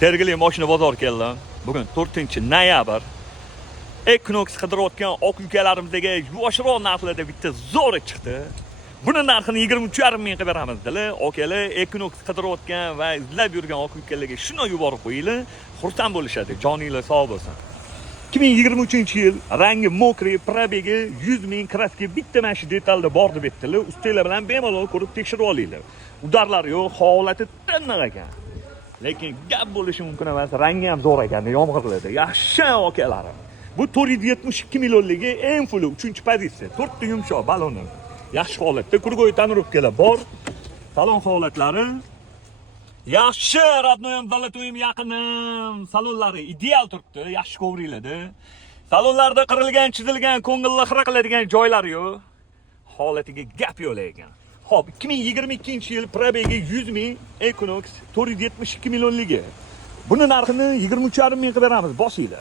Sergeli mashina bozor keldi. Bugun 4-noyabr. Equinox qidirayotgan oq ukalarimizga yoshroq narxlarda bitta zo'r chiqdi. Buni narxini 23,5 ming qilib beramiz dedilar. Okalar Equinox qidirayotgan va izlab yurgan oq ukalarga shuni yuborib qo'yinglar. Xursand bo'lishadi. Joninglar sog' bo'lsin. 2023-yil rangi mokriy, probegi 100 ming, kraski bitta mana shu detalda bor deb aytdilar. Ustalar bilan bemalol ko'rib tekshirib olinglar. Udarlari yo'q, holati tiniq ekan. Lekin gap bo'lishi mumkin emas. Rangi ham zo'r ekan, yomg'irlarda. Yaxshi okalarim. Bu 472 millionligi eng fulli 3-pozitsiya. 4 ta yumshoq baloni. Yaxshi holatda, kurgo'y tonirovkalar bor. Salon holatlari yaxshi, radnoyam dalatoyim yaqinim. Salonlari ideal turibdi, yaxshi kovriladi. Salonlarda qirilgan, chizilgan, ko'ngilni xira qiladigan joylari yo'q. Holatiga gap yo'q ekan. Xo'p, 2022-yil probegi 100 ming, Equinox 472 millionligi. Buni narxini 23,5 ming qilib beramiz, bosinglar.